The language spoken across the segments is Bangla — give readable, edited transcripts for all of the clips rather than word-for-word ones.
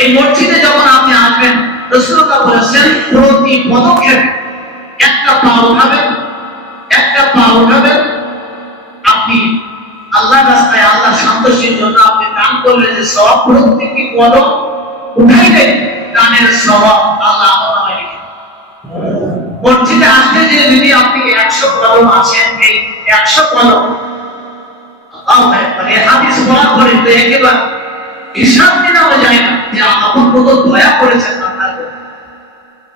এই মসজিদে যখন আপনি আসবেন, রাসূলুল্লাহ বলেছেন প্রতি পদক্ষেপ একটা পা উঠাবেন, একটা পা উঠাবেন, আপনি আল্লাহর রাস্তায় আল্লাহ সন্তুষ্টির জন্য আপনি দান করলে যে সওয়াব, প্রত্যেকটি কদম উঠাইলে দানের সওয়াব আল্লাহ আপনাকে লিখে। মসজিদে আসতে যে যদি আপনি 100 কদম আছেন, এই 100 কদম মানে হাদিস বলার পরে তো একেবারে হিসাব নেওয়া যায় না যে আপন কত দয়া করেছেন আপনার উপর।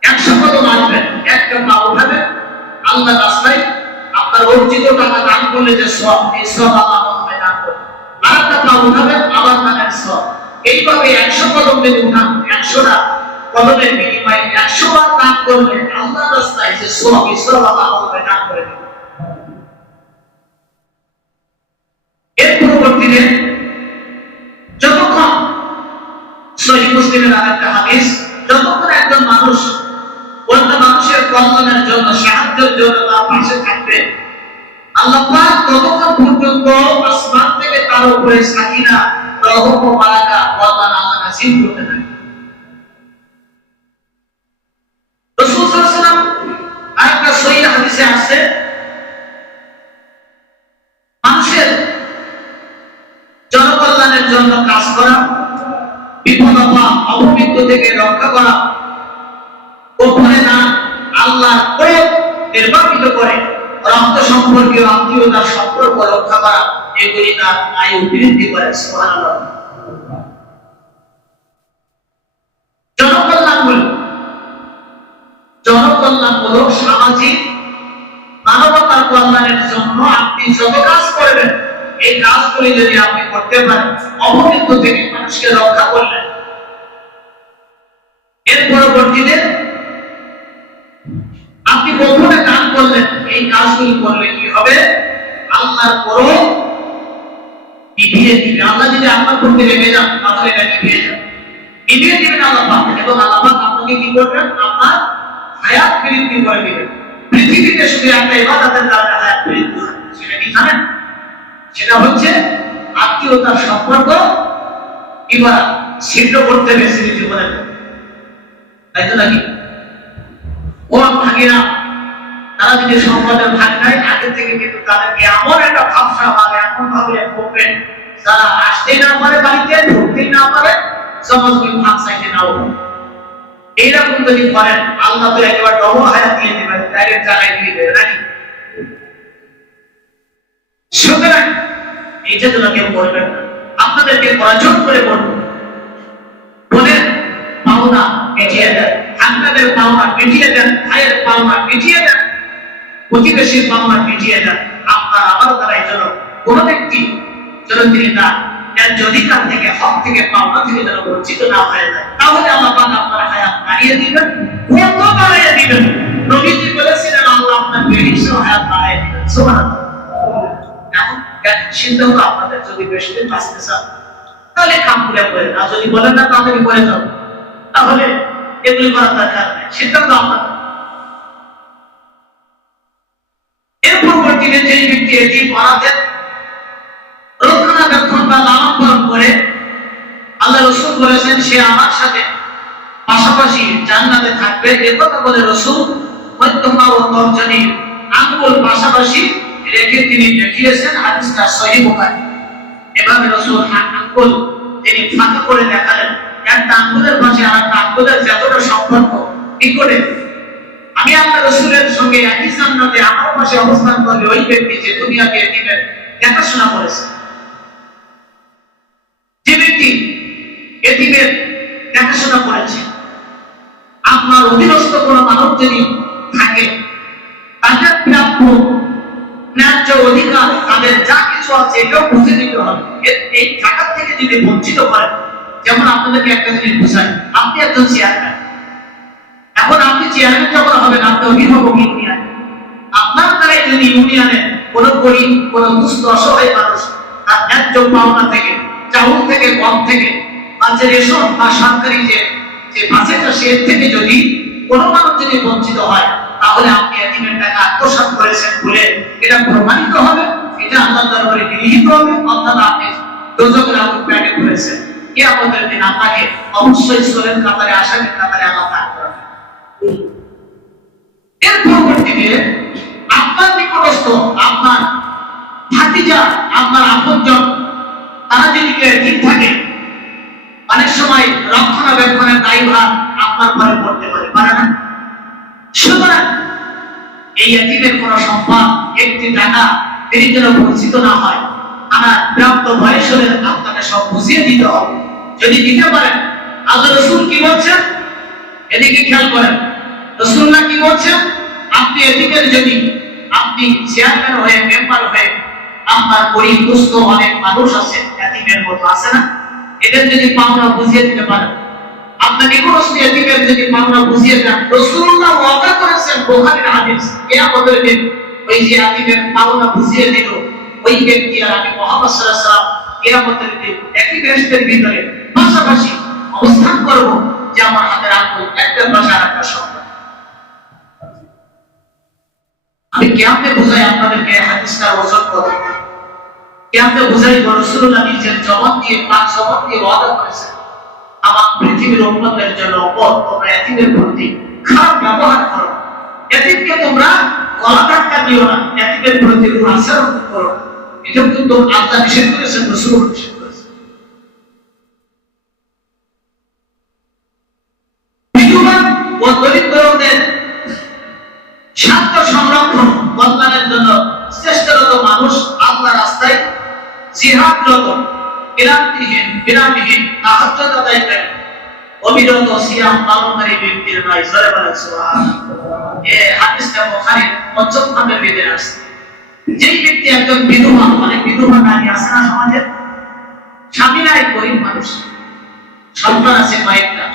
100 কদম আসবেন, একটা পা উঠাবেন, আল্লাহর রাস্তায় আপনার অর্জিত টাকা দান করলে যে সওয়াব, এই সওয়াব আল্লাহ আপনাকে দান করবেন। আরেকটা পা উঠাবেন, আবার দানের সওয়াব। এইভাবে 100 কদম যদি উঠান, 100টা কদমের বিনিময়ে 100 বার দান করলে আল্লাহর রাস্তায় যে সওয়াব, এই সওয়াব আল্লাহ আপনাকে দান করে দেবেন। এর পরবর্তীতে যতক্ষণ সহিহ মুসলিমের আরেকটা হাদিস, যতক্ষণ একজন মানুষ অন্য মানুষের কল্যাণের জন্য, সাহায্যের জন্য তার পাশে থাকবে, আল্লাহ পাক ততক্ষণ পর্যন্ত আসমান থেকে তার উপরে সাকিনা, রহমত ও বারাকা, কল্যাণ আল্লাহ নাযিল করতে থাকে। রাসূল সাল্লাল্লাহু আলাইহি ওয়াসাল্লাম আরেকটা সহিহ হাদিসে আছে, মানুষের জনকল্যাণের জন্য কাজ করা, বিপদ আপদ অপমৃত্যু থেকে রক্ষা করা, গোপনে না আল্লাহর প্রয়োগ নির্বাচিত করে রক্ত সম্পর্কীয় আত্মীয়তার সম্পর্ক রক্ষা করা, এগুলি তার আয়ু বৃদ্ধি করে। সুবহানাল্লাহ। জনকল্যাণমূলক সামাজিক মানবতার কল্যাণের জন্য আপনি যত কাজ করবেন, এই কাজগুলি যদি আপনি করতে পারেন, অপমৃত্যু থেকে মানুষকে রক্ষা করলেন। এর পরবর্তীতে আপনি গোপনে দান করলেন, এই কাজগুলি করলে কি হবে? আল্লাহর পরও নিভিয়ে দিবে। আল্লাহ যদি আপনার প্রতি রেগে যান, তাহলে এটা নিভিয়ে যাবে, নিভিয়ে দিবেন আল্লাহ পাক। এবং আল্লাহ পাক আপনাকে কি করবেন? আপনার হায়াত বৃদ্ধি করে দিবেন। পৃথিবীতে শুধু একটা ইবাদতের কারণে হায়াত বৃদ্ধি হয়, সেটা কি জানেন? সেটা হচ্ছে আত্মীয়তার সম্পর্ক এবার ছিন্ন করতে বেশি জীবনের, তাই তো নাকি? ও ভাগিনা তারা যদি সম্পদের ভাগ নেয়, আগে থেকে কিন্তু তাদেরকে এমন একটা ভাবসা বা এমন ভাবে করবেন, যারা আসতেই না পারে, বাড়িতে ঢুকতেই না পারে, সমাজকে ভাগ চাইতে নাও। এইরকম যদি করেন, আল্লাহ তো একেবারে ডবল হায়াত দিয়ে দেবেন, ডাইরেক্ট জানাই দিয়ে দেবেন নাকি? সুতরাং এইটা তো কেউ করবেন না, আপনাদেরকে পরাজয় করে বলবেন, বোনের পাওনা মিটিয়ে দেন, আপনাদের পাওনা মিটিয়ে দেন, ভাইয়ের পাওনা মিটিয়ে দেন, প্রতিবেশীর পাওনা মিটিয়ে দেন। আপনার আমার দ্বারা এই জন্য কোন ব্যক্তি যেন তিনি তার ন্যায্য অধিকার থেকে, হক থেকে, পাওনা থেকে যেন বঞ্চিত না হয়ে যায়। তাহলে আল্লাহ পাক আপনার হায়াত বাড়িয়ে দিবেন, কত বাড়িয়ে দিবেন। নবীজি বলেছিলেন আল্লাহ আপনাকে ঈশ্বর হায়াত বাড়িয়ে দিবেন। সুবহানাল্লাহ। এখন চিন্তা হলো আপনাদের যদি বেশি দিন বাঁচতে চান, তাহলে কাম করে করেন, আর যদি বলেন না তাহলে করে যাও, তাহলে এগুলি করার দরকার নেই, সিদ্ধান্ত আপনাদের। এর পরবর্তীতে যে ব্যক্তি এটি পড়াতেন, রক্ষণাবেক্ষণ বা লালন পালন করে, আল্লাহ রাসূল বলেছেন সে আমার সাথে পাশাপাশি জান্নাতে থাকবে। একথা বলে রাসূল মধ্যমা ও তর্জনীর আঙ্গুল পাশাপাশি রেখে তিনি দেখিয়েছেন, হাদিসটা সহিহ বুখারী। এভাবে রাসূল আঙ্গুল তিনি ফাঁকা করে দেখালেন, একটা আঙ্গুলের পাশে আরেকটা আঙ্গুলের যতটা সম্পর্ক নিকটে। আমি আল্লাহ রাসূলের সঙ্গে একই জান্নাতে আমার পাশে অবস্থান করলে ওই ব্যক্তি যে দুনিয়াকে এতিমের দেখাশোনা করেছে, যে ব্যক্তি এতিমের দেখাশোনা করেছে, আপনার অধীনস্থ কোনো মানব যদি থাকে, তাদের প্রাপ্য ন্যায্য অধিকার, তাদের যা কিছু আছে এটাও বুঝে দিতে হবে। এই জায়গা থেকে যদি বঞ্চিত করেন, যেমন আপনাদেরকে একটা জিনিস বুঝাই, আপনি একজন চেয়ারম্যান, এখন আপনি চেয়ারম্যান যখন হবেন, আপনি অভিভাবক ইউনিয়ন, আপনার দ্বারা যদি ইউনিয়নে কোনো গরিব, কোনো দুস্থ অসহায় মানুষ তার ন্যায্য পাওনা থেকে, চাউল থেকে, গম থেকে, বা যে রেশন বা সরকারি যে বাজেট আসে, এর থেকে যদি কোনো মানুষ যদি বঞ্চিত হয়, তাহলে আপনি এতিমের টাকা আত্মসাৎ করেছেন বলে এটা প্রমাণিত হবে, এটা আল্লাহর দরবারে গৃহীত হবে, অর্থাৎ আপনি দোজখের আগুন পেটে করেছেন। কিয়ামতের দিন আপনাকে অবশ্যই সোরের কাতারে আসামের কাতারে আল্লাহ দান করবে। এর পরবর্তীতে আপনার নিকটস্থ, আপনার ভাতিজা, আপনার আপনজন, তারা যদি ঠিক থাকে, অনেক সময় রক্ষণাবেক্ষণের দায়ভার আপনার ঘরে পড়তে পারে না? সুতরাং এই এতিমের কোন সম্পদ, একটি টাকা তিনি যেন বঞ্চিত না হয়, আমার প্রাপ্ত বয়স হলে আপনাকে সব বুঝিয়ে দিতে হবে। যদি দিতে পারেন, আল্লাহ রাসূল কি বলছেন এদিকে খেয়াল করেন। রাসূলুল্লাহ কি বলছেন, আপনি এতিমের যদি আপনি চেয়ারম্যান হয়ে, মেম্বার হয়ে, আপনার গরিব দুস্থ অনেক মানুষ আছে এতিমের মতো, আছে না? এদের যদি পাওনা বুঝিয়ে দিতে পারেন, আপনার নিকটস্থ এতিমের যদি পাওনা বুঝিয়ে দেন, রাসূলুল্লাহ ওয়াদা করেছেন, বুখারীর হাদিস, কিয়ামতের দিন ওই যে এতিমের পাওনা বুঝিয়ে দিল, ওই ব্যক্তি আর আমি মুহাম্মদ সাল্লাল্লাহু আলাইহি ওয়াসাল্লাম কিয়ামতের দিন একই বেহেশতের ভিতরে পাশাপাশি অবস্থান করব, যে আমার হাতের আঙ্গুল একটা পাশে আরেকটা সমান। আমি কেমনে বুঝাই আপনাদেরকে হাদিসটার ওজন কত? কেমনে বুঝাই? রাসূলুল্লাহ নিজের জবান দিয়ে, পাক জবান দিয়ে ওয়াদা করেছেন, আমার পৃথিবীর উম্মতের জন্য তোমরা এতিমের প্রতি খারাপ ব্যবহার করো, এতিমকে তোমরা গলা ধাক্কা দিও না, এতিমের প্রতি আচরণ করো। এটা কিন্তু আল্লাহ নিষেধ করেছেন, রাসূল নিষেধ করেছেন। বিধবা ও দরিদ্রদের স্বার্থ সংরক্ষণ কল্যাণের জন্য চেষ্টারত মানুষ আল্লাহর রাস্তায় জিহাদরত, বিরামহীন তাহাজ্জুদ আদায়কারী, অবিরত সিয়াম পালনকারী ব্যক্তির ভাই জয় বলেন সুবহানাল্লাহ। এই হাদিসটা বুখারীর ৫ম খণ্ডের ভিতরে আছে। যেই ব্যক্তি একজন বিধবা, মানে বিধবা নারী আছে না সমাজে, স্বামী নাই, গরিব মানুষ, সন্তান আছে কয়েকটা,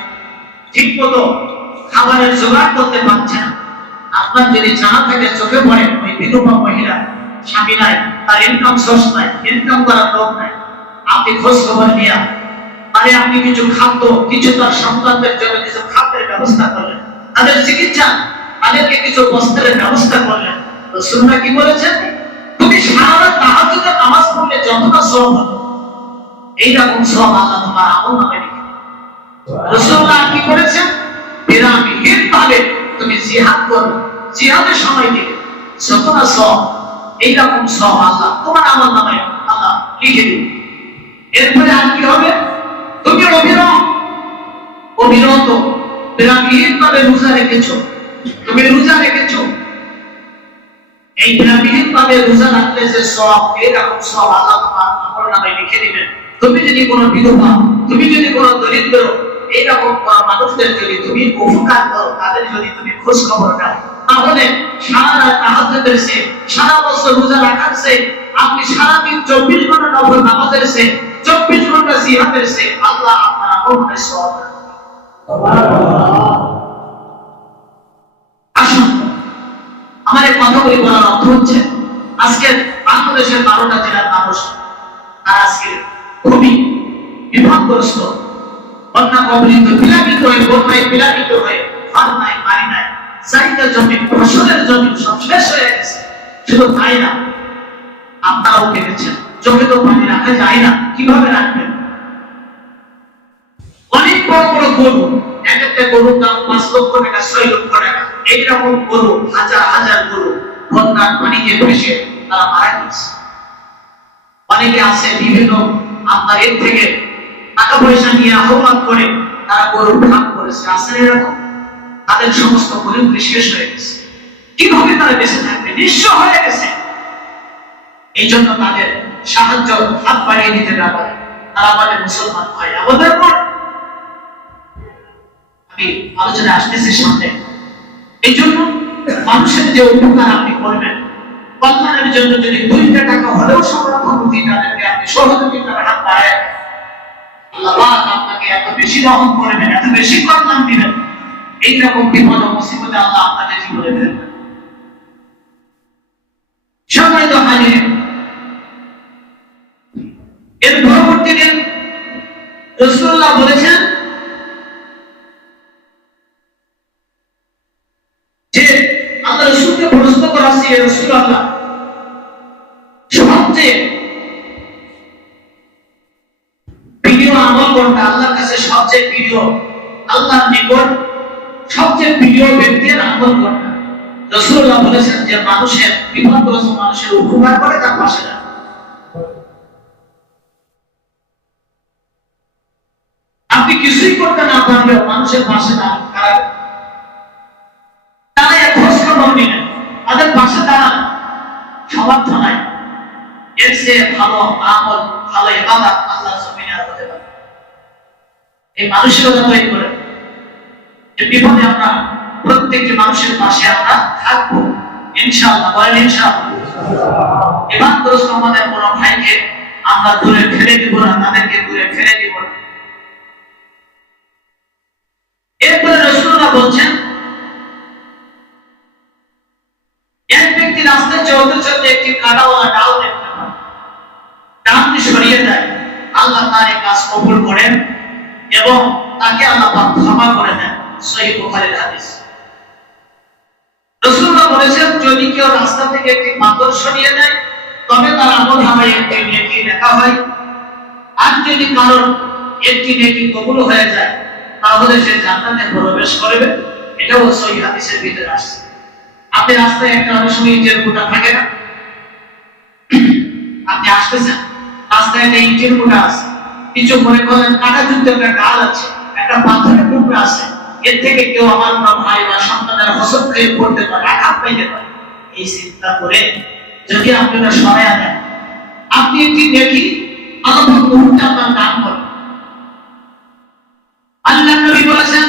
ঠিক মতো খাবারের জোগাড় করতে পারছে না, আপনার যদি জানা থাকে, চোখে পড়ে ওই বিধবা মহিলা, স্বামী নাই, তার ইনকাম সোর্স নাই, ইনকাম করার লোক নাই, আপনি খোঁজ খবর নিয়ে আরে আপনি কিছু খাদ্য, কিছু তার সন্তানদের জন্য কিছু খাদ্যের ব্যবস্থা করলেন, তাদের চিকিৎসা, তাদেরকে কিছু বস্ত্রের ব্যবস্থা করলেন। রাসূলুল্লাহ কি বলেছেন, তুমি সারা রাত তাহাজ্জুদের নামাজ পড়লে যতটা সওয়াব হবে, এইরকম সওয়াব আল্লাহ তোমার আমলনামায় লিখে দেবেন। রাসূলুল্লাহ কি করেছেন, বিরামহীন ভাবে তুমি জিহাদ করো, জিহাদের সময় দিলে যতটা সওয়াব, এইরকম সওয়াব আল্লাহ তোমার আমলনামায় আল্লাহ লিখে দিবেন। এরপরে আর কি হবে, তুমি অবিরত বিরামহীন ভাবে রোজা রেখেছো, তুমি রোজা রেখেছো, এই বিরামহীন ভাবে রোজা রাখলে যে সওয়াব, এইরকম সওয়াব আল্লাহ তোমার আমলনামায় লিখে দিবেন। তুমি যদি কোনো বিধবা, তুমি যদি কোনো দরিদ্র, এইরকম মানুষদের যদি তুমি উপকার করো, তাদের যদি তুমি খোঁজ খবর নাও, তাহলে সারা রাত তাহাজ্জুদের চেয়ে, সারা বছর রোজা রাখার চেয়ে, আপনি সারাদিন 24 ঘন্টা নফল নামাজের চেয়ে, 24 ঘন্টা জিহাদের চেয়ে আল্লাহ আপনার আমলের সওয়াব দেন। সুবহানাল্লাহ। আসুন, আমার এই কথাগুলি বলার অর্থ হচ্ছে, আজকে বাংলাদেশের 12টা জেলার মানুষ তারা আজকে খুবই বিপদগ্রস্ত, বন্যা কবলিত, প্লাবিত হয়ে, বন্যায় প্লাবিত হয়ে, ঘর নাই, বাড়ি নাই, চাহিদা জমি, ফসলের জমি সব শেষ হয়ে গেছে। শুধু তাই না, আপনারাও দেখেছেন, চোখে তো পানি রাখা যায় না, কিভাবে রাখবেন? অনেক বড় বড় গরু, এক একটা গরুর দাম 5 লক্ষ টাকা, 6 লক্ষ টাকা, এইরকম গরু, হাজার হাজার গরু বন্যার পানিতে ভেসে তারা মারা গেছে। অনেকে আছে বিভিন্ন আপনার এর থেকে টাকা পয়সা নিয়ে আহ্বান করে তারা গরু ভাগ করেছে, আসলে এরকম তাদের সমস্ত গরিবগুলি শেষ হয়ে গেছে। কিভাবে তারা বেঁচে থাকবে? নিঃস্ব হয়ে গেছে। এই জন্য তাদের সাহায্য হাত বাড়িয়ে দিতে না পারে, তারা আমাদের মুসলমান ভাই, আমাদের পর আমি আলোচনা আসতেছি সামনে। এই জন্য মানুষের যে উপকার আপনি করবেন, কল্যাণের জন্য যদি 2টা টাকা হলেও সংরক্ষণ দিয়ে তাদেরকে আপনি সহযোগিতার হাত বাড়ায়, আল্লাহ আপনাকে এত বেশি রহম করবেন, এত বেশি কল্যাণ দিবেন, এইরকম বিপদ ও মুসিবতে আল্লাহ আপনাকে জীবনে দেবেন। সম্মানিত হাজির, এর পরবর্তী দিন রাসূলুল্লাহ বলেছেন যে আল্লাহ রাসূলকে প্রশ্ন করা হচ্ছে, ইয়া রাসূলুল্লাহ, সবচেয়ে প্রিয় আমল কোনটা? সবচেয়ে প্রিয় আল্লাহর নিকট সবচেয়ে প্রিয় ব্যক্তির আমল করা। রাসূলুল্লাহ বলেছেন যে মানুষের বিপদগ্রস্ত মানুষের উপকার করে তার পাশে দাঁড়ানো। আপনি কিছুই করতে না পারলেও মানুষের পাশে দাঁড়ান, তারা খোঁজ খবর নিলেন, তাদের পাশে দাঁড়ান, সমর্থ নাই, এর চেয়ে ভালো আমল ভালো ইবাদত আল্লাহর জমিনে আর হতে পারে। এই মানসিকতা তৈরি করে যে বিপদে আমরা প্রত্যেকটি মানুষের পাশে আমরা থাকবো ইনশাআল্লাহ, বলেন ইনশাআল্লাহ। ইবাদতগ্রস্ত আমাদের কোনো ভাইকে আমরা দূরে ফেলে দিব না, তাদেরকে দূরে ফেলে দিব না। এরপরে রাসূলুল্লাহ বলছেন, এক ব্যক্তি রাস্তায় চলতে চলতে একটি কাঁটাওয়ালা ডাল দেখতে পায়, ডালটি সরিয়ে দেয়, আল্লাহ তার এই কাজ কবুল করেন এবং তাকে আল্লাহ পাক ক্ষমা করে দেন। সহিহ বুখারীর হাদিস। রাসূলুল্লাহ বলেছেন, যদি কেউ রাস্তা থেকে একটি পাথর সরিয়ে দেয় তবে তার আমলনামায় একটি নেকি লেখা হয়, আর যদি কারণ একটি নেকি কবুল হয়ে যায় তাহলে সে জান্নাতে প্রবেশ করবে। এটাও সহিহ হাদিসের ভিতরে আসছে। আপনি রাস্তায় একটা অনেক সময় ইটের কুটা থাকে না, আপনি আসতেছেন রাস্তায় একটা ইটের কুটা আছে, কিছু মনে করেন কাঁটাযুক্ত একটা ডাল আছে, একটা পাথরের টুকরা আছে, এর থেকে কেউ আমার ভাই বা সন্তানের হসত খেয়ে পড়তে পারে, আঘাত পাইতে পারে। এই চিন্তা করে যদি আপনি ওটা সরাইয়া দেন, আপনি একটি নেকি আল্লাহ মুহূর্তে আপনার দান করেন। আল্লাহ নবী বলেছেন,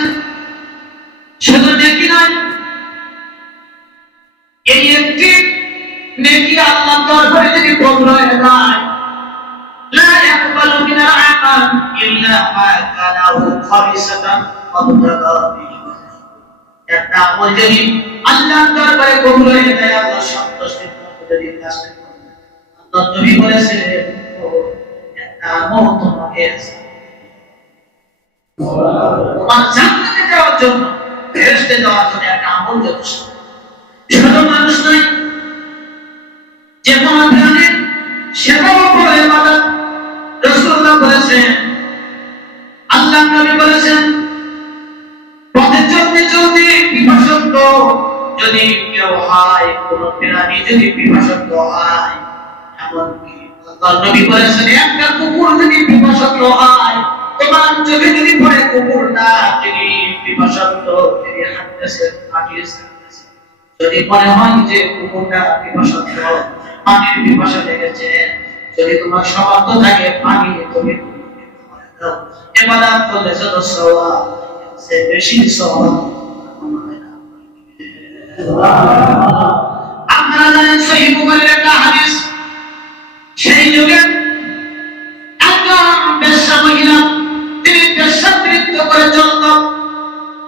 শুধু নেকি নয়, এই একটি নেকি আল্লাহর দরবারে যদি কবুল হয়ে যায়, লা ইয়াকবালু মিনাল আমাল ইল্লা মা কানা খালিসাতান ওয়াবতাগা বিহি। একটা আমল যদি আল্লাহর দরবারে কবুল হয়ে যায়, আল্লাহ সন্তুষ্টির জন্য যদি কাজ করেন, আল্লাহ নবী বলেছেন একটা আমল তোমাকে তোমার জান্নাতে যাওয়ার জন্য, ফেরেশতে যাওয়ার জন্য একটা আমল যথেষ্ট। শুধু মানুষ নয়, যে কোনো প্রাণীর সেবাও বড় ইবাদত। রাসূলুল্লাহ বলেছেন, আল্লাহর নবী বলেছেন, পথে চলতে চলতে পিপাসার্ত যদি কেউ হয়, কোনো প্রাণী যদি পিপাসার্ত হয়, এমনকি আল্লাহর নবী বলেছেন, একটা কুকুর যদি পিপাসার্ত হয়, তোমার চোখে যদি পড়ে কুকুরটা যদি পিপাসার্ত, যদি হাঁটতেছে, হাঁটিয়েছে, যদি মনে হয় যে কুকুরটা পিপাসার্ত, পানির পিপাসা লেগেছে, যদি তোমার সামর্থ্য থাকে পানি তুমি দাও, ইবাদত করলে যত সওয়াব সে বেশি সওয়াব। আপনারা জানেন সহিহ বুখারীর একটা হাদিস, সেই যুগে একজন বেশ্যা মহিলা, তিনি বেশ্যাবৃত্তি করে চলত,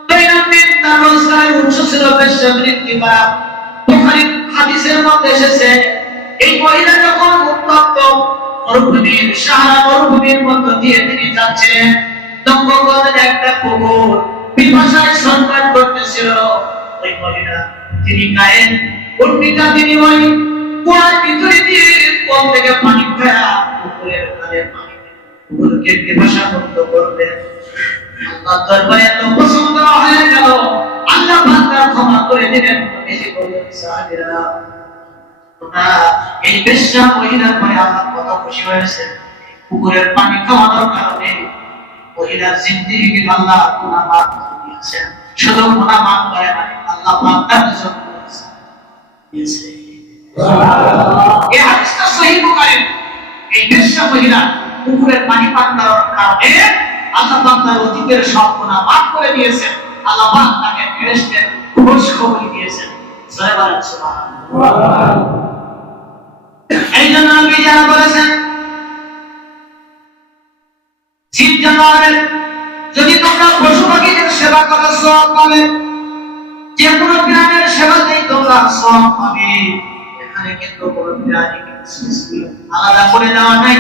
দৈনন্দিন তার রোজগারের উৎস ছিল বেশ্যাবৃত্তি করা। বুখারীর হাদিসের মধ্যে এসেছে, এই মহিলা যখন উত্তপ্ত মরুভূমির সাহারা মরুভূমির মধ্য দিয়ে তিনি যাচ্ছিলেন, লক্ষ্য করেন একটা কুকুর পিপাসায় সংকট করতেছিল। ওই মহিলা তিনি গায়েন উন্নিটা তিনি ওই কুয়ার ভিতরে দিয়ে কল থেকে পানি খায়া কুকুরের গালে পানি কুকুরকে পিপাসা মুক্ত করলেন। আল্লাহ দরবারে এত পছন্দ হয়ে গেল, আল্লাহ বান্দার ক্ষমা করে দিলেন। বেশি বললেন সাহাবীরা, এই বেশ্যা মহিলার পরে আল্লাহ কত খুশি হয়েছে। কুকুরের পানি খাওয়ানোর কারণে মহিলার জিন্দেগি আল্লাহ গুনাহ মাফ করে দিয়েছেন। শুধু গুনাহ মাফ করে না, আল্লাহ বান্দার জন্য দিয়েছে। এই হাদিসটা সহিহ বুখারীর। এই বেশ্যা মহিলা কুকুরের পানি পান করার কারণে আল্লাহ বান্দার অতীতের সব গুনাহ মাফ করে দিয়েছেন। আল্লাহ পাক তাকে ফেরেশতাদের খোঁজ খবর দিয়েছেন। সুবহানাল্লাহ। এই জন্য নবী যারা বলেছেন, জীব জানোয়ারের যদি তোমরা পশু পাখিদের সেবা করো সওয়াব পাবে, যে কোনো প্রাণীর সেবাতেই তোমরা সওয়াব পাবে। এখানে কিন্তু কোনো প্রাণীকে আলাদা করে দেওয়া নাই,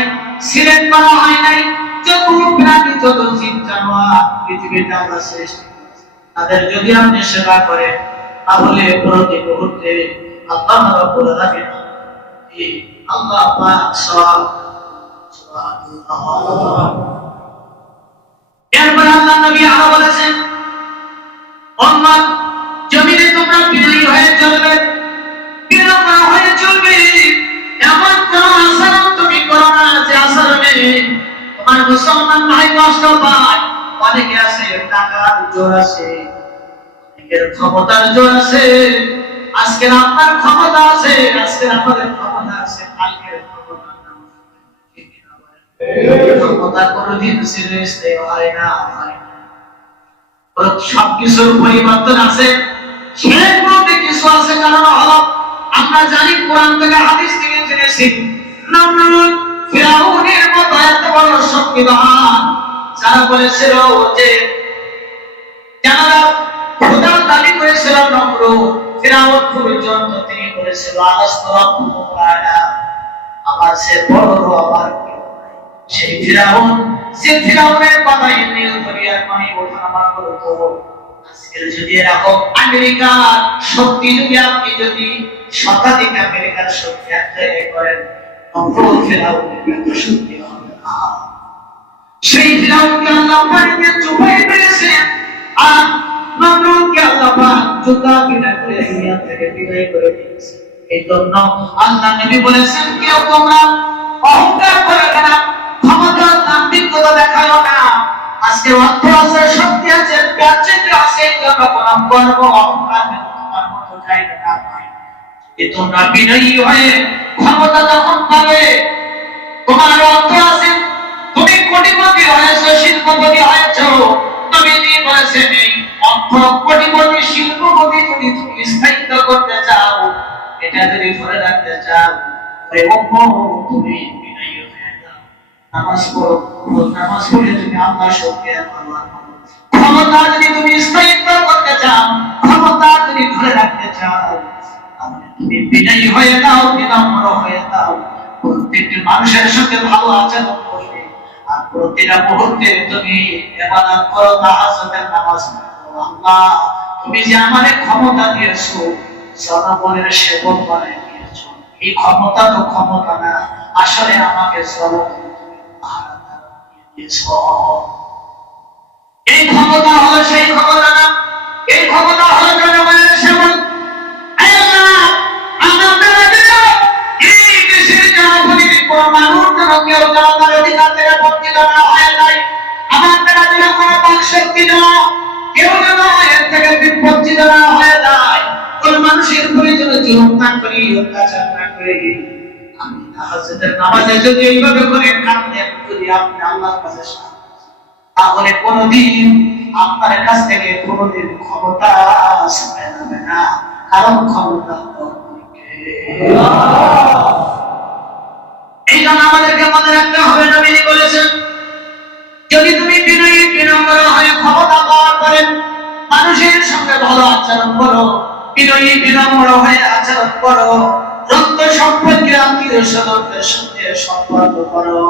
সিলেক্ট করা হয় নাই। যত প্রাণী, যত জীব জানোয়ার পৃথিবীতে আল্লাহ সৃষ্টি করেছেন, তাদের যদি আপনি সেবা করেন তাহলে প্রতি মুহূর্তে আল্লাহ রাব্বুল আলামিন আল্লাহ পাক সুবহানাল্লাহ। এরপর আল্লাহ নবী আরো বলেছেন, উম্মত জমিনে তোমরা বিনয়ী হয়ে চলবে, বিনম্র হয়ে চলবে। এমন কোন আচরণ তুমি করো না যে আচরণে তোমার মুসলমান ভাই কষ্ট পায়। অনেকে আছে টাকার জোর আছে, অনেকের ক্ষমতার জোর আছে। আজকের আপনার ক্ষমতা আছে, আজকের আমাদের ক্ষমতা আছে, কালকের ক্ষমতা না। ক্ষমতা কোনদিন চিরস্থায়ী হয় না, হয় না। সবকিছুর পরিবর্তন আছে, শেষ মধ্যে কিছু আছে। কারণ হলো আমরা জানি, কোরআন থেকে হাদিস থেকে জেনেছি, নমরুদ ফিরাউনের মতো এত বড় শক্তিমান, যারা বলেছিল যে যারা খোদার দাবি করেছিল নমরুদ, ফিরাউন পর্যন্ত তিনি বলেছিল আলাস্তু রাব্বুকুম আ'লা, আমার সে বড় আমার কেউ নাই। সেই ফিরাউন, যে ফিরাউনের কথাই নীল দরিয়ার পানি ওঠানামা করতো। আজকের যদি এরকম আমেরিকার শক্তি যদি আপনি যদি শতাধিক আমেরিকার শক্তি এক জায়গায় করেন, নমরুদ ফিরাউনের এত শক্তি হবে না। সেই ফিরাউনকে আল্লাহ পানিতে চুপাই ফেলেছেন, আর নমরুদকে আল্লাহ পাক জুতা বিনা করে দুনিয়া থেকে বিদায় করে দিয়েছেন। এই জন্য আল্লাহ নবী বলেছেন, কেউ তোমরা অহংকার করে না, ক্ষমতার দাম্ভিকতা দেখাও না। আজকে অর্থ আছে, শক্তি আছে, প্রাচুর্য আছে, এই জন্য কোনো গর্ব অহংকার তোমার মতো জায়গা না পায়। যে তোমরা বিনয়ী হয়ে ক্ষমতা যখন পাবে, তোমার অর্থ আছে, তুমি কোটিপতি হয়েছো, শিল্পপতি হয়েছো, নবীজি বলেছেন এই অর্থ, কোটিপতি, শিল্পপতি যদি তুমি স্থায়িত্ব করতে চাও, এটা যদি ধরে রাখতে চাও, ওই তুমি বিনয়ী হয়ে যাও, নামাজ পড়ো, নামাজ পড়ে তুমি আল্লাহর শুকরিয়া করো। ক্ষমতা যদি তুমি স্থায়িত্ব করতে চাও, ক্ষমতা যদি ধরে রাখতে চাও, তাহলে তুমি বিনয়ী হয়ে দাও, বিনম্র হয়ে দাও। প্রত্যেকটি মানুষের সঙ্গে ভালো আচরণ করবে, আর প্রতিটা মুহূর্তে তুমি ইবাদত করো, তাহাজ্জুদের নামাজ পড়ো। আল্লাহ, তুমি যে আমারে ক্ষমতা দিয়েছো, জনগণের সেবক বানিয়ে দিয়েছো, এই ক্ষমতা তো ক্ষমতা না, আসলে আমাকে জনগণ তুমি পাহারাদার বানিয়ে দিয়েছো। এই ক্ষমতা হলো সেই ক্ষমতা না, এই ক্ষমতা হলো জনগণের সেবক। মানুষের প্রয়োজনে জুলুম না করি, অত্যাচার না করে, আমি তাহাজ্জুদের নামাজে যদি এইভাবে করে কাঁদেন, যদি আপনি আল্লাহর কাছে, তাহলে কোনদিন আপনার কাছ থেকে কোনদিন ক্ষমতা আসবে না, কারণ ক্ষমতা এই জন্য আমাদেরকে মনে রাখতে হবে, নবী বলেছেন, যদি তুমি বিনয়ী বিনম্র হয়ে ক্ষমতা পাওয়ার পরে মানুষের সঙ্গে ভালো আচরণ করো, বিনয়ী বিনম্র হয়ে আচরণ করো, রক্ত সম্পর্কে আত্মীয় স্বজনদের সঙ্গে সম্পর্ক করো,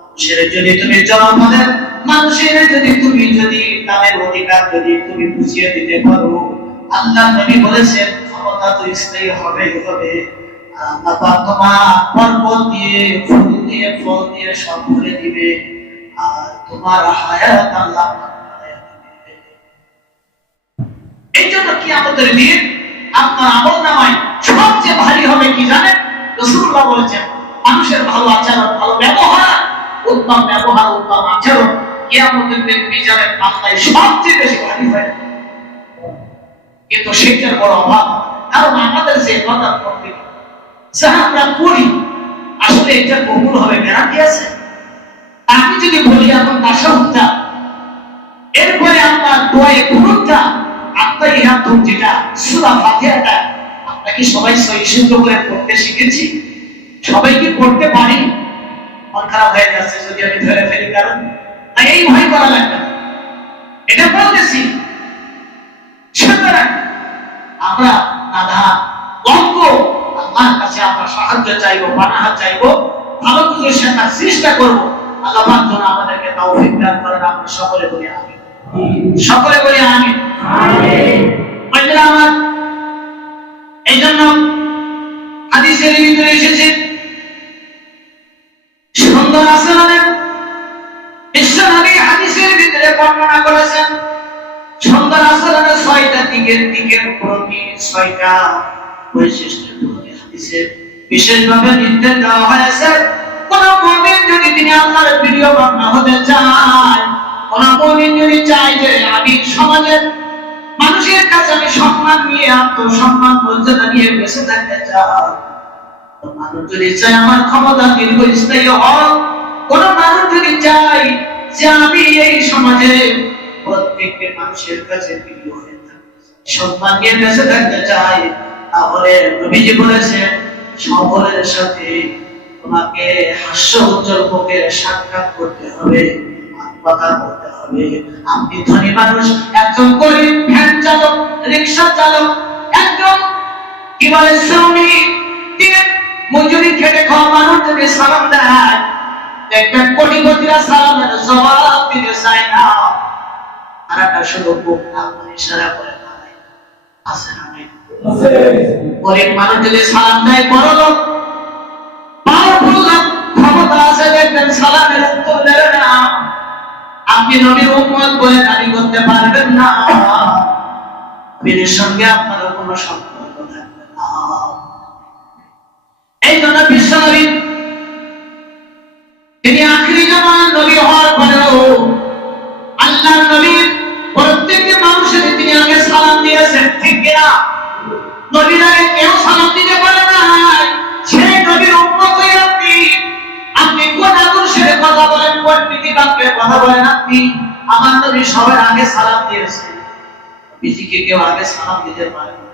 মানুষের যদি তুমি জনগণের, মানুষের যদি তুমি যদি তাদের অধিকার যদি তুমি বুঝিয়ে দিতে পারো, আল্লাহ নবী বলেছেন ক্ষমতা তো স্থায়ী হবে হবে। আল্লাহ পাক তোমার বরকত দিয়ে, ফুল দিয়ে, ফল দিয়ে সব ভরে দিবে, আর তোমার হায়াত আল্লাহ বাড়ায়া দিবে। এই জন্য কিয়ামতের দিন আপনার আমলনামায় সবচেয়ে ভারী হবে কি জানেন? রাসূলুল্লাহ বলেছেন, মানুষের ভালো আচরণ, ভালো ব্যবহার, উত্তম ব্যবহার, উত্তম আচরণ কিয়ামতের দিন মিজানের পাল্লায় সবচেয়ে বেশি ভারী হয়। কিন্তু সেটার বড় অভাব, কারণ আমাদের যে কথা যা আমরা করি, আসলে এটা কবুল হবে গ্যারান্টি আছে? আমি যদি বলি এখন তাশাহুদটা, এরপরে আপনার দোয়ায়ে কুনুতটা, আপনার ইহাতুম যেটা সূরা ফাতিহাটা, আমরা কি সবাই সহি শুদ্ধ করে পড়তে শিখেছি? সবাই কি পড়তে পারি? মন খারাপ হয়ে যাচ্ছে যদি আমি ধরে ফেলি, কারণ এই ভয় করা লাগবে না, এটা বলতেছি। সুতরাং আমরা নাদা অঙ্গ আল্লাহর কাছে আমরা সাহায্য চাইবো, পানাহার চাইবো, ভালো কিছু শেখার চেষ্টা করবো। আল্লাহ পাক যেন আমাদেরকে তৌফিক দান করেন। আমরা সকলে বলি আমিন, সকলে বলি আমিন। বন্ধুরা আমার, এই জন্য হাদিসের ভিতরে এসেছে সুন্দর আচরণের বিশ্বনবী হাদিসের ভিতরে দিকের প্রতি 6টা বৈশিষ্ট্যের প্রতি হাদিসে বিশেষভাবে নির্দেশ দেওয়া হয়েছে। কোন মুমিন যদি তিনি আল্লাহর প্রিয় বান্দা হতে চায়, কোন মুমিন যদি চায় যে আমি সমাজের মানুষের কাছে আমি সম্মান নিয়ে আত্মসম্মান মর্যাদা নিয়ে বেঁচে থাকতে চাই, মানুষ যদি চায় আমার ক্ষমতা দীর্ঘস্থায়ী হোক, কোন মানুষ যদি চায় যে আমি এই সমাজে প্রত্যেকটি মানুষের কাছে প্রিয় হয়ে থাকতে সম্মান নিয়ে বেঁচে থাকতে চাই, তাহলে নবীজি বলেছেন সকলের সাথে তোমাকে হাস্য উজ্জ্বল মুখে সাক্ষাৎ করতে হবে, কথা বলতে হবে। আপনি ধনী মানুষ, একজন গরিব ভ্যান চালক, রিকশা চালক, একজন কি বলে শ্রমিক, মজুরি খেটে খাওয়া মানুষ যদি সালাম দেয়, দেখবেন কোটিপতিরা সালামের জবাব দিতে চায় না, তারা শুধু বুক না ইশারা করে দাঁড়ায়। আছে না নাই? গরিব মানুষ যদি সালাম দেয়, বড় লোক পাওয়ারফুল লোক ক্ষমতা আছে, দেখবেন সালামের উত্তর দেবে না। আপনি নবীর উম্মত বলে দাবি করতে পারবেন না, নবীর সঙ্গে আপনার কোনো সম্পর্ক থাকবে না। এই জন্য বিশ্বনবী তিনি আখিরি জামানার নবী হওয়ার পরেও আল্লাহর নবীর প্রত্যেকটি মানুষের তিনি আগে সালাম দিয়েছেন, ঠিক কিনা? নবীর আগে কেউ সালাম দিতে পারে না। সেই নবীর উম্মত হয়ে আপনি কোন আদর্শের কথা বলেন, কোন নীতি বাক্যের কথা বলেন, আপনি আমার নবী সবার আগে সালাম দিয়েছেন। নবীজিকে কেউ আগে সালাম দিতে পারে না,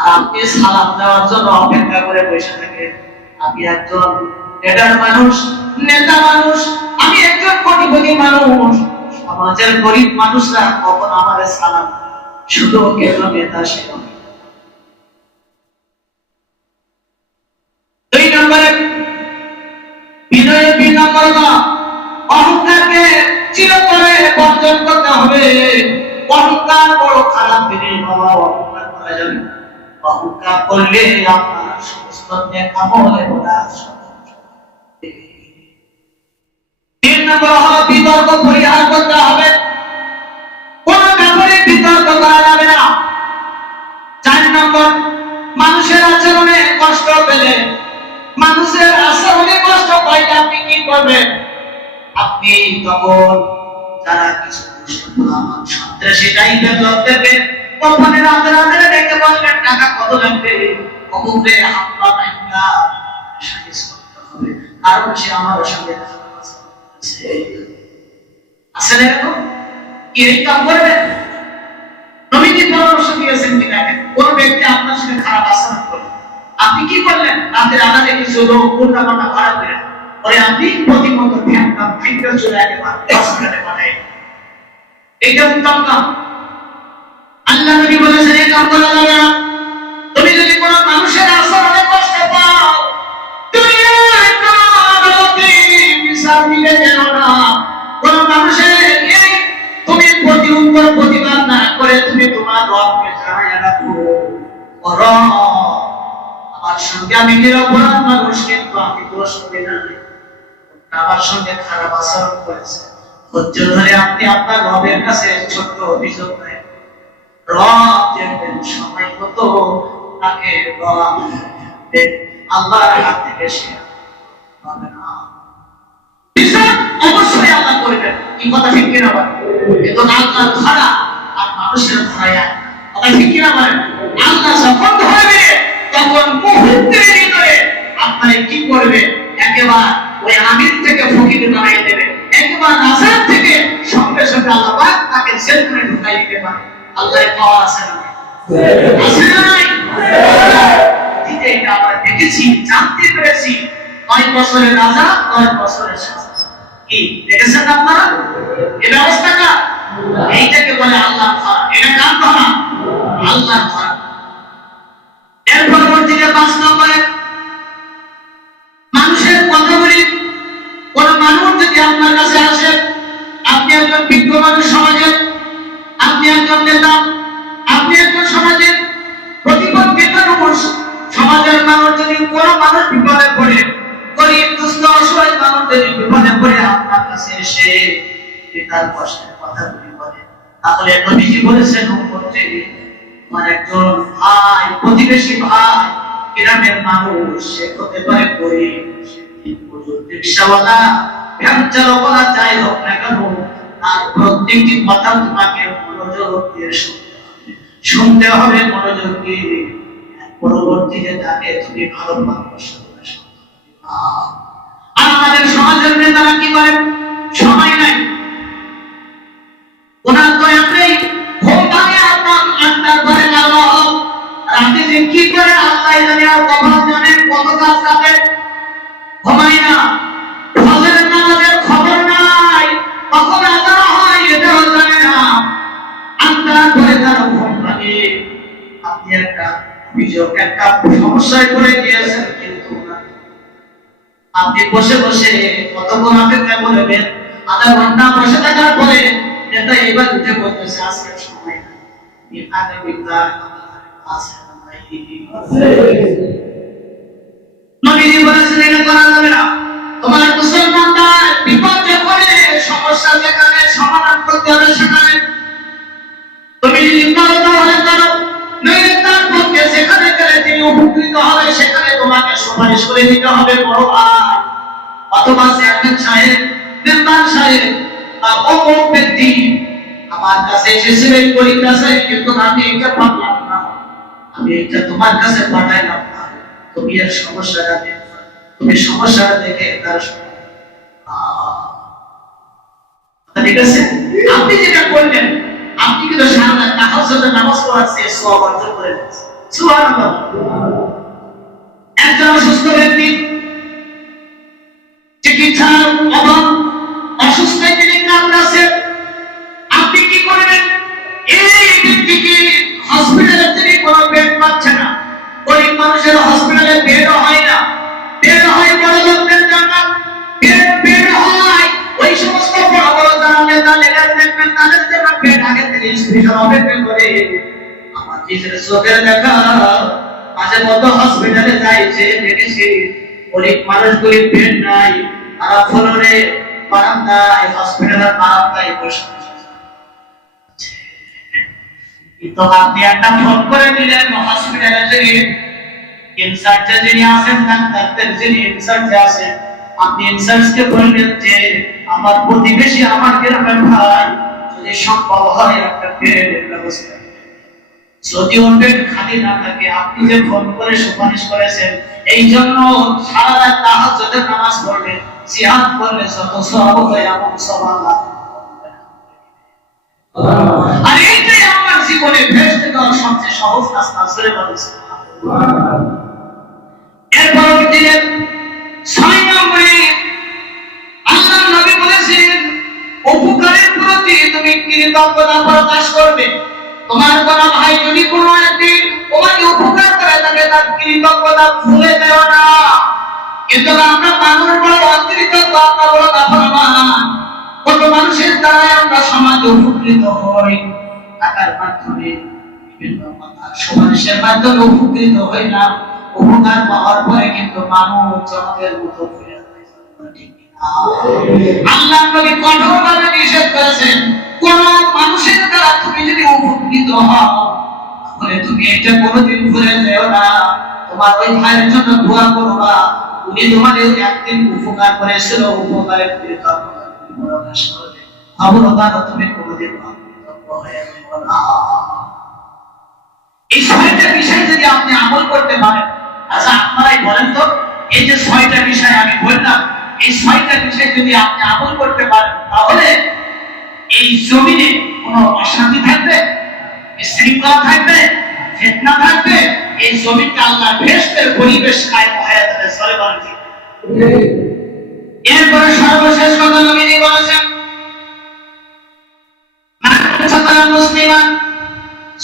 আর আপনি সালাম দেওয়ার জন্য অপেক্ষা করে বসে থাকেন। আমি একজন লিডার মানুষ, নেতা মানুষ, আমি একজন কোটিপতি মানুষ, সমাজের গরিব মানুষরা কখন আমাদের সালাম শুধু কেন নেতা সে দুই নম্বরে বিনয়ের বিনম্রতা, অহংকারকে চিরতরে বর্জন করতে হবে। অহংকার বড় খারাপ জিনিস বাবা, অহংকার করা যাবে না। অহংকার করলে আপনার সমস্ত নেক আমলে বিনাশ হবে। 3 নম্বর হলো বিতর্ক পরিহার করতে হবে, কোন ব্যাপারে বিতর্ক করা যাবে না। 4 নম্বর মানুষের আচরণে কষ্ট পেলে, মানুষের আচরণে কষ্ট পাইলে আপনি কি করবেন? আপনি তখন যারা কিছু সন্ত্রাসী টাইপের লোক দেখবেন, কখনো রাতে রাতে দেখতে বলবেন টাকা কত লাগবে, অমুকে হামলা টাইমটা সাহায্য করতে হবে, কারণ সে আমার সঙ্গে আছে না। এরকম কি এই কাম করবেন? নবীজি পরামর্শ দিয়েছেন কি দেখেন, কোন ব্যক্তি আপনার সঙ্গে খারাপ আচরণ করবে, আপনি কি করলেন? রাতের আধারে কিছু লোক উল্টা পাল্টা ভাড়া করে পরে আপনি প্রতিমত ধ্যানটা ফিরে চলে একেবারে হসপিটালে পাঠাই, এইটা উত্তম কাম। আল্লাহ নবী বলেছেন এই কাম করা যাবে না। তুমি যদি কোনো মানুষের আচরণে কষ্ট পাও, তুমি বিচার দিলে যেন না, কোন মানুষের তুমি প্রতি উত্তর প্রতিবাদ না করে তুমি তোমার রবকে জানাইয়া রাখো, আমার সঙ্গে আমি নিরপরাধ মানুষ, কিন্তু আমি দোষ করি না, আমার সঙ্গে খারাপ আচরণ করেছে, ধৈর্য ধরে আপনি আপনার রবের কাছে ছোট্ট অভিযোগ নেন। রব দেখবেন সময় মতো তাকে আল্লাহর হাত থেকে সে পাবে না। অবশ্যই আল্লাহ করবেন, কি কথা ঠিক কিনা বলেন? কিন্তু আল্লাহ ধরা আর মানুষের ধরায় কথা ঠিক কিনা বলেন? আল্লাহ যখন ধরবে তখন মুহূর্তের ভিতরে আপনারে কি করবে? একেবারে ওই আমির থেকে ফকির বানিয়ে দেবে, একেবারে নাজার থেকে সঙ্গে সঙ্গে আল্লাহ পাক তাকে জেল করে ঢুকাই দিতে পারে। আল্লাহর পাওয়ার আছে না? আছে না? এটা আমরা দেখেছি, জানতে পেরেছি। 9 বছরের রাজা, 9 বছরের শাস্তি। কি দেখেছেন আপনারা এই ব্যবস্থাটা? এইটাকে বলে আল্লাহ ধরা। এটা কার ধরা? আল্লাহ ধরা। এর পরবর্তীতে 5 নম্বরে মানুষের কথাগুলি, কোন মানুষ যদি আপনার কাছে আসে, আপনি একজন বিজ্ঞ মানুষ সমাজের, আপনি একজন নেতা, আপনি একজন সমাজের প্রতিপক্ষের মানুষ, সমাজের মানুষ যদি কোন মানুষ বিপদে পড়ে, গরিব দুস্থ অসহায় মানুষ যদি বিপদে পড়ে আপনার কাছে এসে তার কষ্টের কথাগুলি বলে, তাহলে নবীজি বলেছেন উম্মতে আমার একজন ভাই, প্রতিবেশী ভাই, গ্রামের মানুষ, সে হতে পারে গরিব, রিক্সাওয়ালা, ভ্যান চালকওয়ালা, যাই হোক না কেন, আর প্রত্যেকটি কথা তোমাকে মনোযোগ দিয়ে শুনতে হবে, মনোযোগ দিয়ে। পরবর্তীতে তাকে তুমি ভালো মানুষ। আর আমাদের সমাজের নেতারা কি করে? সময় নাই, ওনার তো একটাই ঘুম ভাঙে আপনার আটটার পরে গেল, রাতে যে কি করে আল্লাহ জানে, আর কখন জানেন, কত কাজ তাদের ঘুমাই না। ফজরের নামাজের খবর নাই, কখন আজান হয় এটাও জানে না, আটটার পরে তার ঘুম ভাঙে। আপনি একটা অভিযোগ, একটা সমস্যায় পড়ে গিয়েছেন, কিন্তু আপনি বসে বসে কতক্ষণ অপেক্ষা করবেন? আধা ঘন্টা বসে থাকার পরে এটা এবার উঠে বলতেছে আজকের সময় না, আগামীকাল আছে। নবীজি বলেছেন এটা করা যাবে না। তোমার মুসলমানদের বিপদে পড়ে, সমস্যা যেখানে সমাধান করতে হবে সেখানে তুমি যদি করো তাহলে করো, নইলে তার পক্ষে যেখানে গেলে তিনি উপকৃত হবে সেখানে তোমাকে সুপারিশ করে দিতে হবে বড় ভাই। অথবা চেয়ারম্যান সাহেব, মেম্বার সাহেব বা অমুক ব্যক্তি আমার কাছে এসেছিলেন গরিব কাছে, কিন্তু আমি এটা পারলাম না, আমি এটা তোমার কাছে পাঠাইলাম না, তুমি এর সমস্যাটা দেখো, তুমি সমস্যাটা দেখে তার ঠিক আছে। আপনি যেটা করলেন, আপনি কিন্তু সারা তাহাজ্জুদের নামাজ পড়ার চেয়ে সওয়াব অর্জন করে নিয়েছেন। সুবহানাল্লাহ। একজন অসুস্থ ব্যক্তি, চিকিৎসার অভাব, অসুস্থ তিনি কাঁদতেছেন, আপনি কি করবেন? এই ব্যক্তিকে হসপিটালে তিনি কোনো বেড পাচ্ছে না, গরিব মানুষের হসপিটালে বেডও হয় না, বেড হয় বড় লোকদের জন্য, বেড হয় ওই সমস্ত বড় বড় যারা নেতা লেডার দেখবেন তাদের জন্য বেড আগে থেকে স্পেশাল অপেক্ষা করে। আমার নিজের চোখের দেখা, মাঝে মতো হসপিটালে যাইছে, দেখেছি গরিব মানুষগুলি বেড নাই, তারা ফ্লোরে বারান্দায়, হসপিটালের বারান্দায় বসে। কিন্তু আপনি একটা ফোন করে দিলেন হসপিটালে, যিনি ইনচার্জে যিনি আছেন, ডাক্তারদের যিনি ইনচার্জে আছেন, আপনি ইনচার্জকে বললেন যে আমার প্রতিবেশী, আমার গ্রামের ভাই, যদি সম্ভব হয় একটা বেডের ব্যবস্থা, যদি ওর বেড খালি না থাকে, আপনি যে ফোন করে সুপারিশ করেছেন, এই জন্য সারা রাত তাহাজ্জুদের নামাজ পড়লে, জিহাদ করলে যত সওয়াব হয় এমন সওয়াব আল্লাহ। আর এইটাই আমার জীবনে ভেস্তে দেওয়ার সবচেয়ে সহজ রাস্তা। সরে বলেছে এর পরবর্তীতে 6 নম্বরে আল্লাহর নবী বলেছেন উপকারের প্রতি তুমি কৃতজ্ঞতা প্রকাশ করবে। তোমার কোন ভাই যদি কোনো একদিন তোমাকে উপকার করে থাকে, তার কৃতজ্ঞতা ভুলে যেও না। কিন্তু আমরা মানুষ বড় অকৃতজ্ঞ, আমরা বড় নাফরমান। কত মানুষের দ্বারা আমরা সমাজে উপকৃত হই, টাকার মাধ্যমে, বিভিন্ন সুপারিশের মাধ্যমে উপকৃত হই না, উপকার পাওয়ার পরে কিন্তু মানুষ জনকের মতো ফিরে যায়। আল্লাহ নবী কঠোরভাবে নিষেধ করেছেন, কোন মানুষের দ্বারা তুমি যদি উপকৃত হও, তাহলে তুমি এটা কোনোদিন ভুলে যেও না। তোমার ওই ভাইয়ের জন্য দোয়া করবা, উনি তোমাদের একদিন উপকার করেছিল, উপকারের কৃতজ্ঞতা প্রকাশ করবে, খবরদার তুমি কোনোদিন অকৃতজ্ঞ হয়ে যেও না। এই 6টা বিষয় যদি আপনি আমল করতে পারেন, আচ্ছা আপনারাই বলেন তো, এই যে 6টা বিষয় আমি বললাম, এই 6টা বিষয় যদি আপনি আমল করতে পারেন, তাহলে এই জমিনে কোনো অশান্তি থাকবে, বিশৃঙ্খলা থাকবে, ফিতনা থাকবে, এই জমিতে আল্লাহ বেহেশতের পরিবেশ কায়েম হয়ে যাবে। সরে বলেন ঠিক। এরপরে সর্বশেষ কথা নবীজি বলেছেন, মান সাতারা মুসলিমান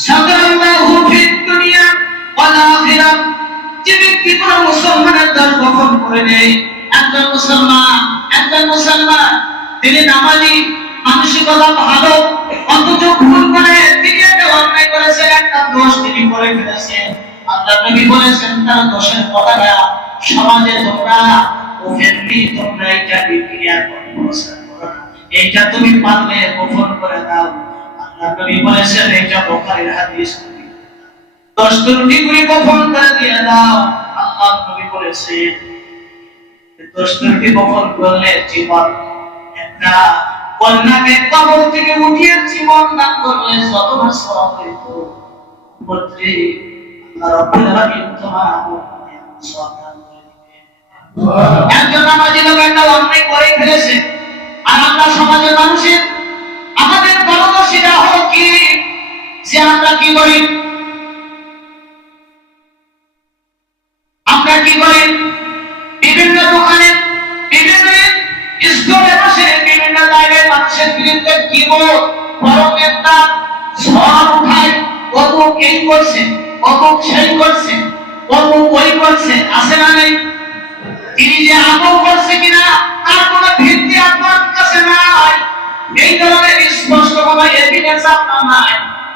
সাতারাল্লাহু ফিদ দুনিয়া ওয়াল আখিরাহ। যে ব্যক্তি কোন মুসলমানের দল গঠন করে নেয়, একজন মুসলমান তিনি নামাজি, মানসিকতা ভালো, অথচ ভুল করে তিনি একটা অন্যায় করেছেন, একটা দোষ তিনি করে ফেলেছেন, আল্লাহ নবী বলেছেন তার দোষের কথাটা সমাজে তোমরা ওপেনলি তোমরা এটা ক্লিয়ার করো, এইটা তুমি পারলে গোপন করে দাও। আল্লাহ নবী বলেছেন, এটা বুখারীর হাদিস। দশটি করে গোপন করে দিয়ে দাও। আল্লাহ নবী বলেছে দশটি গোপন করলে জীবন, একটা কন্যাকে কবর থেকে উঠিয়ে জীবন দান করলে যতবার সওয়াব হইত পুত্রী আল্লাহ রাব্বুল আলামিন তোমার আমল সওয়াব দান করে দিবেন। একজন নামাজি লোক একটা অন্যায় করে ফেলেছে, আর আমরা সমাজের মানুষের আমাদের পারদর্শীরা হলো কি, যে আমরা কি করি, আমরা কি করি বিভিন্ন দোকানে বিভিন্ন স্টোরে বসে বিভিন্ন জায়গায় মানুষের বিরুদ্ধে কি বড় একটা ঝড় উঠায়, অমুক এই করছে, অমুক সেই করছে, অমুক ওই করছে, আছে না নেই? তিনি যে আমল করছে কিনা তার কোনো ভিত্তি আপনার কাছে নাই। এই ধরনের স্পষ্ট ভাবে এভিডেন্স আপনার নাই।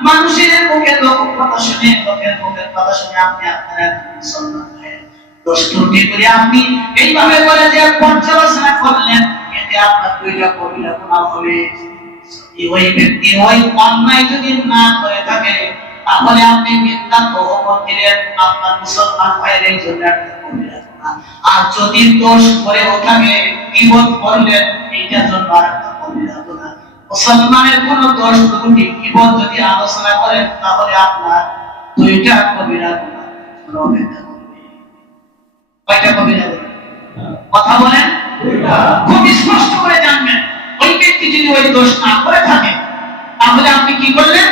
মানুষের মুখে লোকের কথা শুনে, লোকের মুখের কথা শুনে আপনি আপনার মুসলমান হয়ে দোষটি করে আপনি এইভাবে বলে যে পর্যালোচনা করলেন, এতে আপনার দুইটা কবিরা গুনাহ হবে। ওই ব্যক্তি ওই অন্যায় যদি না করে থাকে তাহলে আপনি মিথ্যা তহমত দিলেন আপনার মুসলমান ভাইয়ের এই জন্য একটা কবিরা গুনাহ। আর যদি দোষ করেও থাকে গীবত করলেন, এইটার জন্য আরেকটা কবিরা গুনাহ। মুসলমানের কোন দোষ ত্রুটি গীবত যদি আলোচনা করেন তাহলে আপনার দুইটা কবিরা গুনাহ হবে। কয়টা কবিরা গুনাহ? কথা বলেন, খুব স্পষ্ট করে জানবেন। ওই ব্যক্তি যদি ওই দোষ না করে থাকে তাহলে আপনি কি করলেন?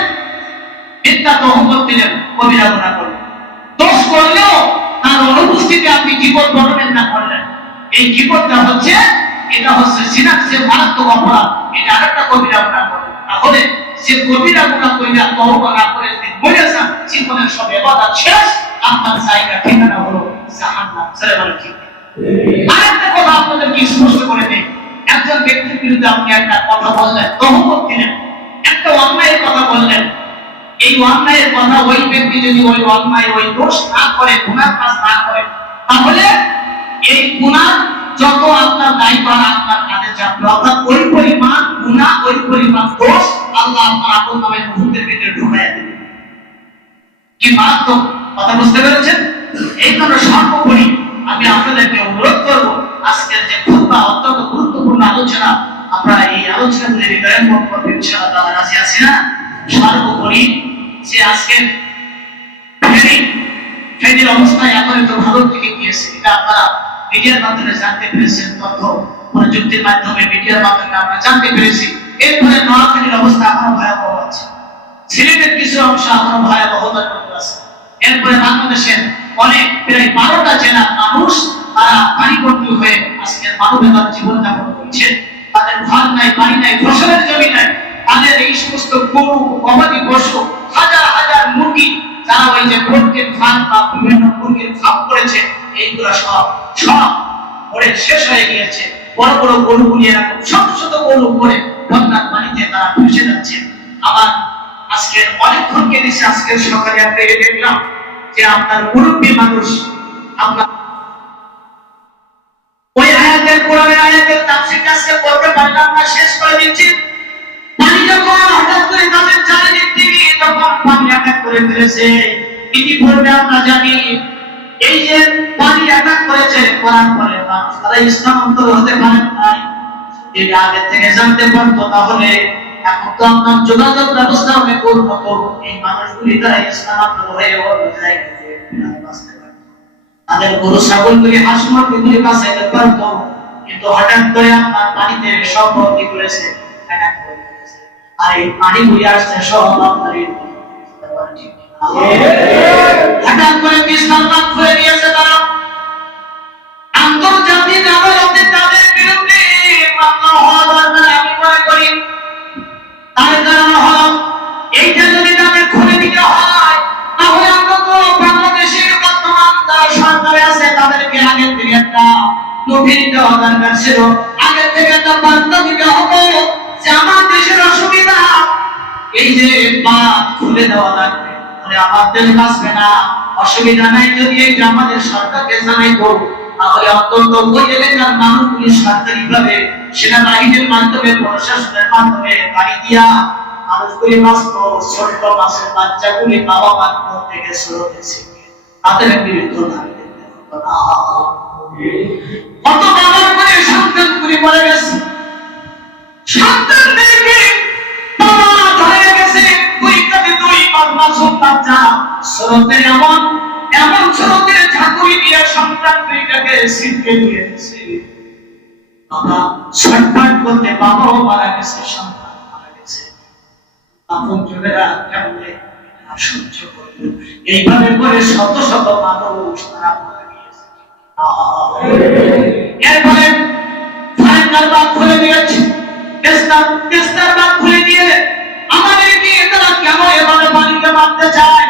মিথ্যা তহমত দিলেন, কবিরা গুনাহ করলেন। দোষ করলেও তার অনুপস্থিতিতে আপনি গীবত বর্ণনা না করলেন, এই গীবতটা হচ্ছে, এটা হচ্ছে জিনার যে মারাত্মক অপরাধ, এটা আরেকটা কবিরা গুনাহ করলেন। তাহলে সে কবিরা গুনাহ কইরা তওবা না করে যদি মরে যান, জীবনের সব ইবাদত শেষ, আপনার জায়গা ঠিকানা হলো জাহান্নাম। ছেড়ে বলে ঠিক। আরেকটা কথা আপনাদেরকে স্পষ্ট করে দেই, একজন ব্যক্তির বিরুদ্ধে আপনি একটা কথা বললেন, তহমত দিলেন, একটা অন্যায়ের কথা বললেন। এই অন্যায়ের কথা ওই ব্যক্তি যদি ওই অন্যায় ওই দোষ না করে, গুনাহ কাজ না করে, তাহলে এই গুনাহ যত আপনার দায়িত্ব আপনার কাঁধে চাপবে, অর্থাৎ ওই পরিমাণ গুনাহ, ওই পরিমাণ দোষ আল্লাহ আপনার আপন নামে মুহূর্তের ভিতরে ঢুকাইয়া দেবে। কি মারাত্মক কথা, বুঝতে পেরেছেন? এই জন্য সর্বোপরি আমি আপনাদেরকে অনুরোধ করব, আজকের যে খুতবা অত্যন্ত গুরুত্বপূর্ণ আলোচনা, আমরা এই আলোচনাগুলি হৃদয়ের মধ্যে করতে ইনশাআল্লাহ রাজি আছি না? সর্বোপরি যে আজকের ফেনীর অবস্থা এখন তো ভালো দিকে গিয়েছে, এটা আপনারা মিডিয়ার মাধ্যমে জানতে পেরেছেন, তথ্য প্রযুক্তির মাধ্যমে মিডিয়ার মাধ্যমে আমরা জানতে পেরেছি। এরপরে নোয়াখালীর অবস্থা এখনো ভয়াবহ আছে, সিলেটের কিছু অংশ এখনো ভয়াবহতার মধ্যে আছে। এরপরে বাংলাদেশের অনেক প্রায় 12টা জেলার মানুষ তারা পানিবন্দী হয়ে আজকের মানবেতর জীবনযাপন করছে। তাদের ঘর নাই, বাড়ি নাই, ফসলের জমি নাই। তাদের এই সমস্ত গরু, গবাদি পশু, হাজার হাজার মুরগি, যারা ওই যে পোল্ট্রির ফার্ম বা বিভিন্ন মুরগির ফার্ম করেছে, এইগুলো সব পরে শেষ হয়ে গিয়েছে। বড় বড় গরুগুলি এরকম শত শত গরু করে বন্যার পানিতে তারা ভেসে যাচ্ছে। আবার আজকে অনেকক্ষণ কেটেছে, আজকের সকালে আমরা দেখলাম যে আপনার মুরব্বী মানুষ, আপনার ওই আয়াতের কোরআনের আয়াতের তাফসীর কাছে করতে পারলাম না, শেষ করে দিচ্ছি। পানি যখন হঠাৎ করে তাদের চারিদিক থেকে তখন পানি অ্যাটাক করে ফেলেছে। ইতিপূর্বে আমরা জানি এই যে পানি অ্যাটাক করেছে, কোরআন বলে মানুষ তারা স্থানান্তর হতে পারে নাই। যদি আগে থেকে জানতে পারতো তাহলে এখন তো আপনার যোগাযোগ ব্যবস্থা অনেক উন্নত, এই মানুষগুলি তারা স্থানান্তর হয়ে অন্য জায়গায় বাঁচতে পারত, তাদের গরু ছাগলগুলি, হাঁস মুরগিগুলি বাঁচাইতে পারত। কিন্তু হঠাৎ করে আপনার পানিতে সব ভর্তি করেছে, আর এই পানিগুলি আসছে সব আপনার হঠাৎ করে বিস্তার লাভ করে দিয়েছে। তারা আন্তর্জাতিক আদালতে তাদের বিরুদ্ধে মামলা হওয়া দরকার আমি মনে করি। তার কারণ হলো এইটা যদি তাদের খুলে দিতে হয় তাহলে অন্তত বাংলাদেশের বর্তমান যারা সরকারে আছে তাদেরকে আগের থেকে একটা নোটিশ দেওয়া দরকার ছিল, আগের থেকে একটা বার্তা দিতে হবে যে আমার দেশের অসুবিধা, এই যে বাঁধ খুলে দেওয়া লাগবে, তাহলে আমাদের বাঁচবে না। অসুবিধা নাই যদি এইটা আমাদের সরকারকে জানাইতো, তাহলে অন্তত ওই এলাকার মানুষগুলি সরকারিভাবে সেনাবাহিনীর মাধ্যমে, প্রশাসনের মাধ্যমে গাড়ি দিয়া মানুষগুলি মাস্ত ছোট্ট মাছের বাচ্চাগুলি বাবা মার মুখ থেকে স্রোতে শিখে তাদের বিরুদ্ধে নামে দেখতে হতো না। কত বাবার করে সন্তানগুলি মরে গেছে, সন্তানদেরকে বাবা ধরে গেছে, দুই কাঁধে দুই মাসুম বাচ্চা স্রোতে এমন এমন স্রোতের ঝাঁকুনি দিয়ে সন্তান দুইটাকে ছিটকে দিয়ে গেছে। বাবা ছটফট করতে বাবাও মারা গেছে, সন্তান মারা গেছে। আপন জনেরা কেমনে সহ্য করবে? এইভাবে করে শত শত মানুষ তারা মারা গিয়েছে। এরপরে ফাইনাল বাদ খুলে দিয়েছে, তেস্তার বাদ খুলে দিয়ে আমাদেরকে তারা কেন এভাবে পানিতে মারতে চায়?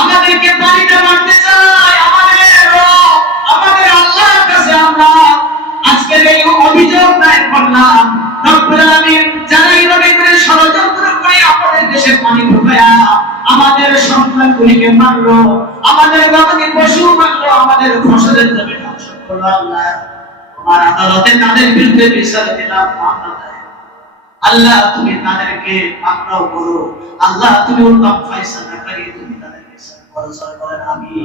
আমাদেরকে পানিতে মারতে চায়। আমাদের আল্লাহর কাছে আমরা আজকের এই অভিযোগ দায়ের করলাম, রব্বুল আলামিন যারা এইভাবে করে ষড়যন্ত্র করে আমাদের দেশে পানি ঢুকায়া আমাদের সন্তানগুলিকে মারলো, আমাদের গবাদি পশু মারলো, আমাদের ফসলের জমি ধ্বংস করলো, আল্লাহ তোমার আদালতে তাদের বিরুদ্ধে বিচার দিলাম। আল্লাহ তুমি তাদেরকে পাকড়াও করো, আল্লাহ তুমি উত্তম ফয়সালা করি, তুমি তাদেরকে সরকার করেন। আমিন।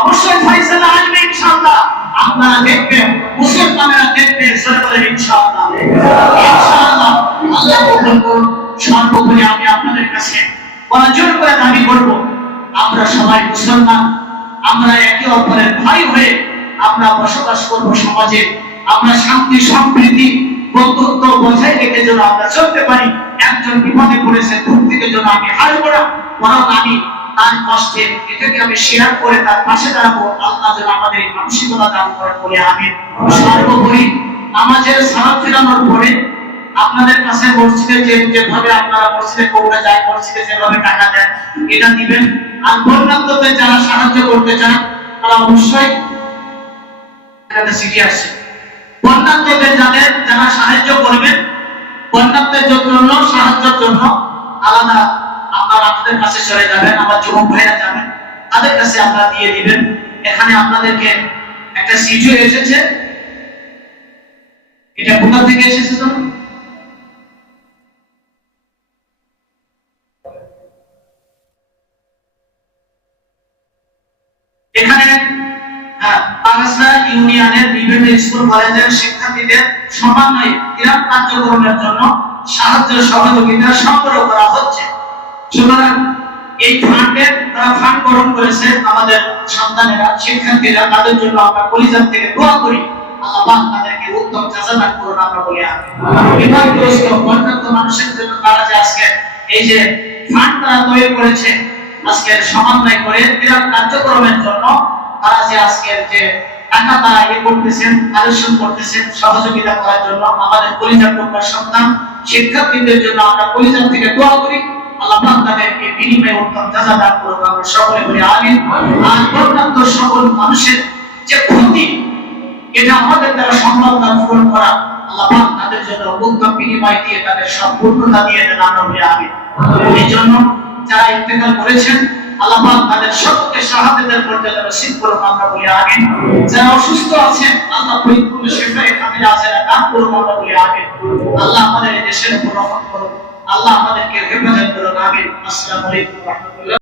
অবশ্যই ফয়সালা আসবে ইনশাআল্লাহ। আপনারা দেখবেন, মুসলমানেরা দেখবেন, সরকারের ইনশাআল্লাহ ইনশাআল্লাহ আল্লাহ কবুল করুন। সর্বোপরি আমি আপনাদের কাছে জোর করে দাবি করব, আমরা সবাই মুসলমান, আমরা একে অপরের ভাই হয়ে আমরা বসবাস করব সমাজে। আমরা শান্তি সম্প্রীতি বন্ধুত্ব বজায় রেখে যেন আমরা চলতে পারি। একজন বিপদে পড়েছে, দূর থেকে যেন আমি হারবো না, বরং আমি তার কষ্টে এটাকে আমি শেয়ার করে তার পাশে দাঁড়াবো। আল্লাহ যেন আমাদের এই মানসিকতা দান করেন বলে আমিন। সর্বোপরি নামাজের সালাত ফেরানোর পরে আপনাদের কাছে মসজিদে যেভাবে আপনারা মসজিদে কোটা যায়, মসজিদে যেভাবে টাকা দেন এটা দিবেন। আর বন্যার্তদের যারা সাহায্য করতে চান তারা অবশ্যই একটা চিঠি আসছে, বন্যার্তদের যারা সাহায্য করবেন, বন্যার্তের জন্য সাহায্যের জন্য আলাদা আপনারা আপনাদের কাছে চলে যাবেন, আমার যুবক ভাইরা যাবেন, তাদের কাছে আপনারা দিয়ে দিবেন। এখানে আপনাদেরকে একটা চিঠি এসেছে, এটা কোথা থেকে এসেছে তো? এখানে পাগাছড়া ইউনিয়নের বিভিন্ন স্কুল কলেজের শিক্ষার্থীদের সমন্বয়ে ক্রীড়া কার্যক্রমের জন্য সাহায্য সহযোগিতা সংগ্রহ করা হচ্ছে। সুতরাং এই ফান্ডের তারা ফান্ড গ্রহণ করেছে আমাদের সন্তানেরা, শিক্ষার্থীরা, তাদের জন্য আমরা কলিজার থেকে দোয়া করি, আল্লাহ তাদেরকে উত্তম জাযা দান করুন আমরা বলি আমিন। বিপদগ্রস্ত বন্যার্ত মানুষের জন্য তারা যে আজকে এই যে ফান্ড তারা তৈরি করেছে, আজকের সমন্বয় করে ক্রীড়া কার্যক্রমের জন্য তারা যে আজকের যে টাকা তারা করতেছেন, কালেকশন করতেছেন সহযোগিতা করার জন্য আমাদের কলিজার টুকরা সন্তান শিক্ষার্থীদের জন্য আমরা কলিজার থেকে দোয়া করি, আল্লাহ পাক তাদেরকে বিনিময়ে উত্তম জাযা দান করুন আমরা সকলে বলি আমিন। আর বন্যার্ত সকল মানুষের যে ক্ষতি এটা আমাদের দ্বারা সম্ভব না পূরণ করা, আল্লাহ পাক তাদের জন্য উত্তম বিনিময় দিয়ে তাদের সম্পূর্ণতা দিয়ে দেন আমরা বলি আমিন। এই জন্য যারা ইন্তেকাল করেছেন আল্লাহ পাক তাদের সকলকে শাহাদাতের মর্যাদা নসিব করুন আমরা বলি আমিন। যারা অসুস্থ আছেন আল্লাহ পরিপূর্ণ শিফায়ে কামিলা আজরা দান করুন আমরা বলি আমিন। আল্লাহ আমাদের এই দেশের উপর রহমত করুন, আল্লাহ আমাদেরকে হেফাজত করুন আমিন। আসসালামু আলাইকুম ওয়া রাহমাতুল্লাহ।